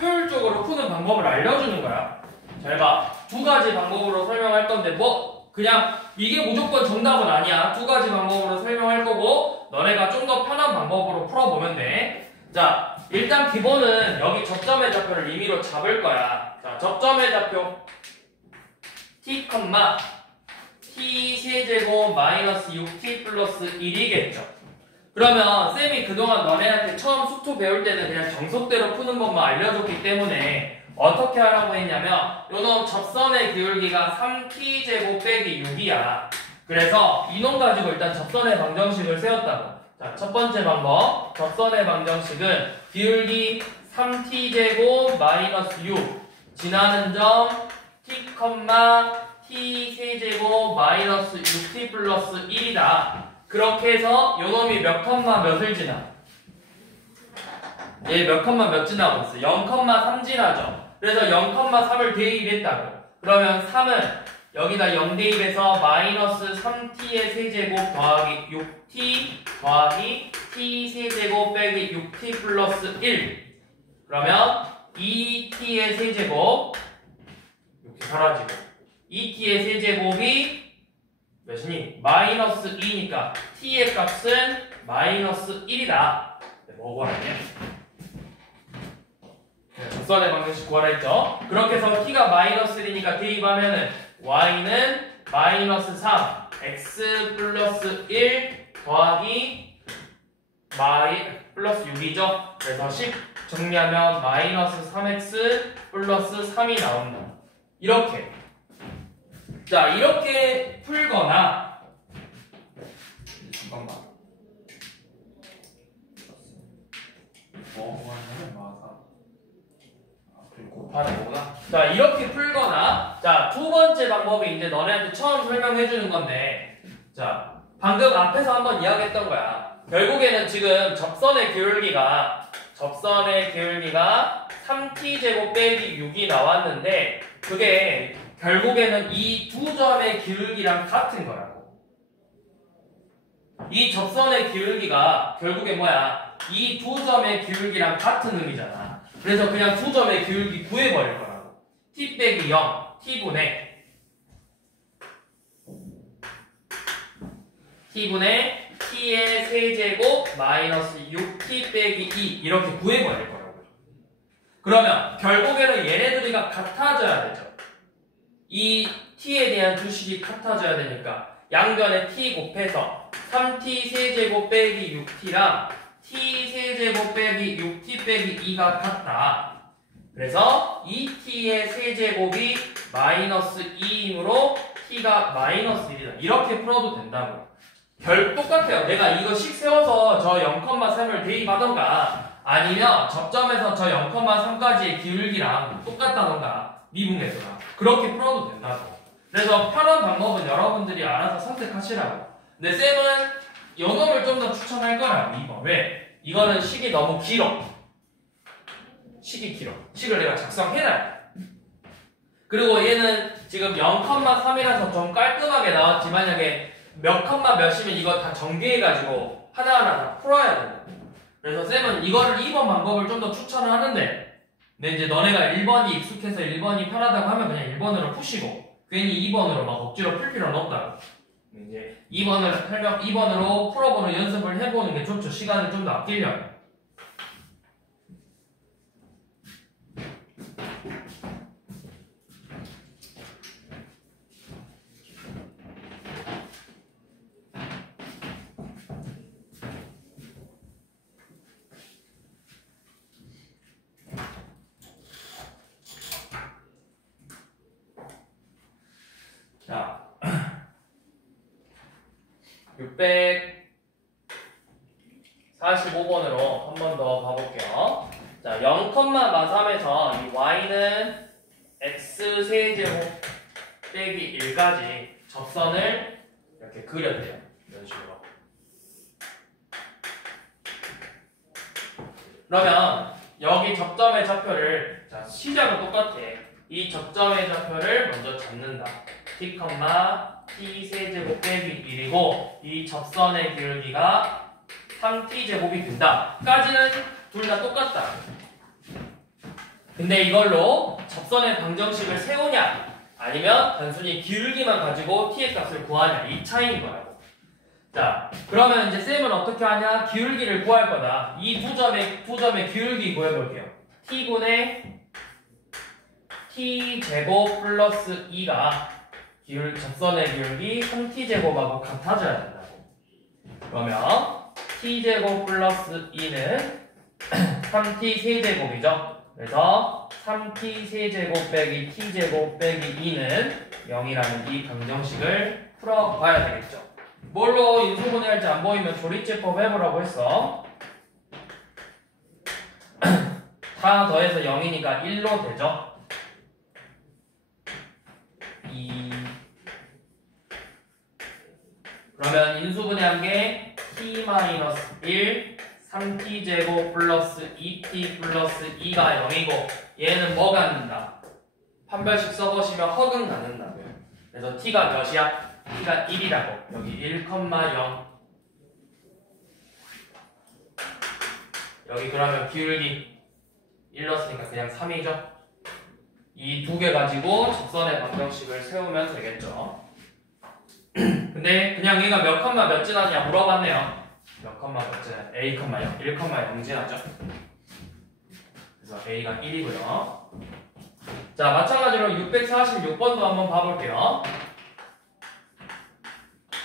효율적으로 푸는 방법을 알려주는 거야. 잘 봐. 두 가지 방법으로 설명할 건데 그냥 이게 무조건 정답은 아니야. 두 가지 방법으로 설명할 거고 너네가 좀 더 편한 방법으로 풀어보면 돼. 자, 일단 기본은 여기 접점의 좌표를 임의로 잡을 거야. 자, 접점의 좌표 t, t 세제곱 마이너스 6t 플러스 1이겠죠. 그러면 쌤이 그동안 너네한테 처음 수투 배울 때는 그냥 정석대로 푸는 것만 알려줬기 때문에 어떻게 하라고 했냐면 요놈 접선의 기울기가 3t제곱 빼기 6이야. 그래서 이놈 가지고 일단 접선의 방정식을 세웠다고. 자, 첫 번째 방법. 접선의 방정식은 기울기 3t제곱 마이너스 6 지나는 점 t, t 세제곱 마이너스 6t 플러스 1이다. 그렇게 해서 요놈이 몇 컴마 몇을 지나? 얘 몇 컴마 몇 지나고 있어? 0,3 지나죠. 그래서 0,3을 대입했다고. 그러면 3은 여기다 0 대입해서 마이너스 3t의 세제곱 더하기 6t 더하기 t 세제곱 빼기 6t 플러스 1. 그러면 2t의 세제곱 이렇게 사라지고 2t의 세제곱이 몇이니? 마이너스 2니까 t의 값은 마이너스 1이다. 뭐 구하냐? 접선의 방정식 구하라 했죠? 그렇게 해서 t가 마이너스 1이니까 대입하면은 y는 마이너스 3 x 플러스 1 더하기 플러스 6이죠? 그래서 10 정리하면 마이너스 3x 플러스 3이 나온다. 이렇게 자, 이렇게 풀거나, 잠깐만. 뭐 하냐면 마사. 그리고 곱하는 거구나. 자, 이렇게 풀거나, 자, 두 번째 방법이 이제 너네한테 처음 설명해 주는 건데, 자, 방금 앞에서 한번 이야기했던 거야. 결국에는 지금 접선의 기울기가 3t제곱 빼기 6이 나왔는데, 그게 결국에는 이 두 점의 기울기랑 같은 거라고. 이 접선의 기울기가 결국에 뭐야? 이 두 점의 기울기랑 같은 의미잖아. 그래서 그냥 두 점의 기울기 구해버릴 거라고. t 빼기 0, t분의 t의 세제곱 마이너스 6t 빼기 2 이렇게 구해버릴 거라고요. 그러면 결국에는 얘네들이가 같아져야 되죠. 이 t에 대한 주식이 같아져야 되니까 양변에 t 곱해서 3t 세제곱 빼기 6t랑 t 세제곱 빼기 6t 빼기 2가 같다. 그래서 2t의 세제곱이 마이너스 2이므로 t가 마이너스 1이다. 이렇게 풀어도 된다고요. 똑같아요. 내가 이거 식 세워서 저 0,3을 대입하던가 아니면 접점에서 저 0,3까지의 기울기랑 똑같다던가 미분계수가 그렇게 풀어도 된다고. 그래서 편한 방법은 여러분들이 알아서 선택하시라고. 근데 쌤은 요놈을 좀 더 추천할 거라고. 2번. 왜? 이거는 식이 너무 길어. 식이 길어. 식을 내가 작성해놔요. 그리고 얘는 지금 0,3이라서 좀 깔끔하게 나왔지. 만약에 몇 컴마 몇이면 이거 다 전개해가지고 하나하나 다 풀어야 된다. 그래서 쌤은 이거를 2번 방법을 좀 더 추천을 하는데, 근데 이제 너네가 1번이 익숙해서 1번이 편하다고 하면 그냥 1번으로 푸시고 괜히 2번으로 막 억지로 풀 필요는 없다고. 이제 2번으로 풀어보는 연습을 해보는 게 좋죠. 시간을 좀 더 아끼려면. 자, 645번으로 한 번 더 가볼게요. 자, 0,3에서 이 y는 x세제곱 빼기 1까지 접선을 이렇게 그려줘요. 이런 식으로. 그러면 여기 접점의 좌표를, 자, 시작은 똑같아. 이 접점의 좌표를 먼저 잡는다. t, t 세제곱 빼기 1이고 이 접선의 기울기가 3t제곱이 된다. 까지는 둘 다 똑같다. 근데 이걸로 접선의 방정식을 세우냐 아니면 단순히 기울기만 가지고 t의 값을 구하냐, 이 차이인 거라고. 자, 그러면 이제 쌤은 어떻게 하냐? 기울기를 구할 거다. 이 두 점의 기울기 구해볼게요. t분의 t제곱 플러스 2가 접선의 기울기 3t제곱하고 같아져야 된다고. 그러면 t제곱 플러스 2는 3t 세제곱이죠. 그래서 3t 세제곱 빼기 t제곱 빼기 2는 0이라는 이 방정식을 풀어봐야 되겠죠. 뭘로 인수분해할지 안 보이면 조리제법 해보라고 했어. 다 더해서 0이니까 1로 되죠. 2. 그러면 인수분해한 게 t-1 3t제곱 플러스 2t 플러스 2가 0이고 얘는 뭐 갖는다? 판별식 써보시면 허근 갖는다고요. 그래서 t가 몇이야? t가 1이라고. 여기 1,0. 여기 그러면 기울기 1 넣었으니까 그냥 3이죠. 이 두 개 가지고 접선의 방정식을 세우면 되겠죠. 근데 그냥 얘가 몇 컴마 몇 지나냐 물어봤네요. 몇 컴마 몇 지나? a, 0, 1,0 지나죠. 그래서 a가 1이고요. 자, 마찬가지로 646번도 한번 봐볼게요.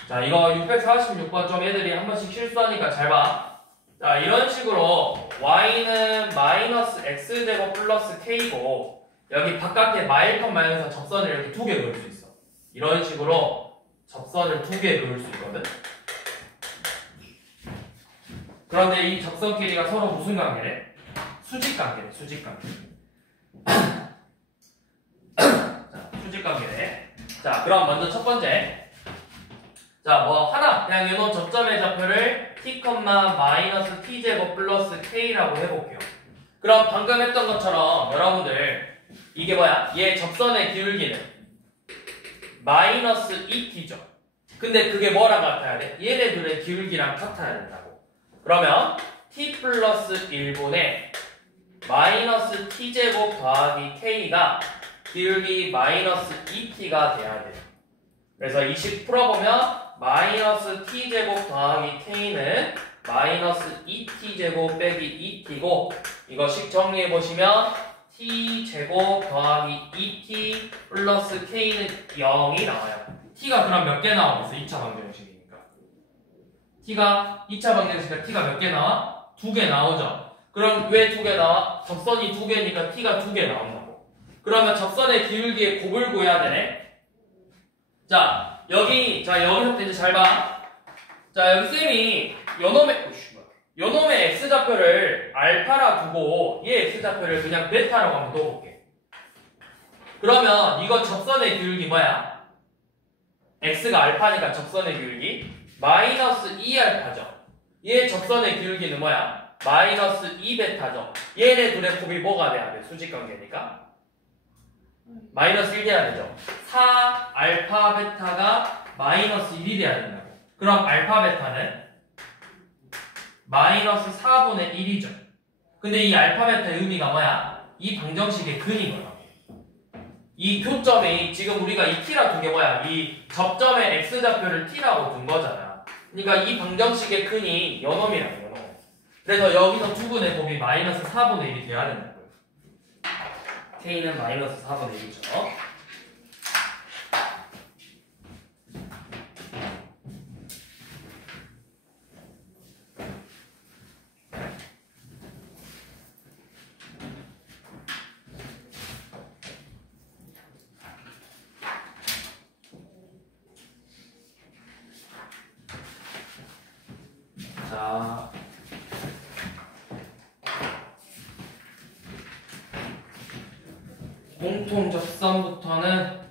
자, 이거 646번 좀 애들이 한 번씩 실수하니까 잘 봐. 자, 이런 식으로 y는 마이너스 x제곱 플러스 k고 여기 바깥에 마일컷 마이너스 접선을 이렇게 두 개 그릴 수 있어. 이런 식으로 접선을 2개 그을 수 있거든. 그런데 이 접선끼리가 서로 무슨 관계래? 수직 관계래. 수직 관계. 자, 수직 관계래. 자, 그럼 먼저 첫 번째. 자, 뭐 하나 그냥 이놈 접점의 좌표를 t, 마이너스 t제곱 플러스 k라고 해볼게요. 그럼 방금 했던 것처럼 여러분들 이게 뭐야? 얘 접선의 기울기는 마이너스 2t죠. 근데 그게 뭐랑 같아야 돼? 얘네들의 기울기랑 같아야 된다고. 그러면 t 플러스 1분의 마이너스 t제곱 더하기 k가 기울기 마이너스 2t가 돼야 돼요. 그래서 이 식 풀어보면 마이너스 t제곱 더하기 k는 마이너스 2t제곱 빼기 2t고 이거 식 정리해보시면 t제곱 더하기 2t 플러스 k는 0이 나와요. t가 그럼 몇 개 나오겠어? 2차 방정식이니까. t가 2차 방정식이니까 t가 몇 개 나와? 2개 나오죠. 그럼 왜 2개 나와? 접선이 2개니까 t가 2개 나온다고. 그러면 접선의 기울기의 곱을 구해야 되네. 자, 여기서부터 이제 잘 봐. 자, 여기 쌤이 요놈의 x좌표를 알파라 두고 얘 x좌표를 그냥 베타라고 한번 넣어볼게. 그러면 이거 접선의 기울기 뭐야? x가 알파니까 접선의 기울기 마이너스 2알파죠. 얘 접선의 기울기는 뭐야? 마이너스 2베타죠. 얘네 둘의 곱이 뭐가 돼야 돼? 수직관계니까 마이너스 1 돼야 되죠. 4알파 베타가 마이너스 1이 돼야 된다고. 그럼 알파 베타는 마이너스 4분의 1이죠. 근데 이 알파 베타의 의미가 뭐야? 이 방정식의 근인 거야. 이 교점이 지금 우리가 이 t라 둔 게 뭐야? 이 접점의 x좌표를 t라고 둔 거잖아. 그러니까 이 방정식의 근이 요놈이라는 거야. 그래서 여기서 두 분의 곱이 마이너스 4분의 1이 돼야 된다고요. k는 마이너스 4분의 1이죠. 자, 공통 접선부터는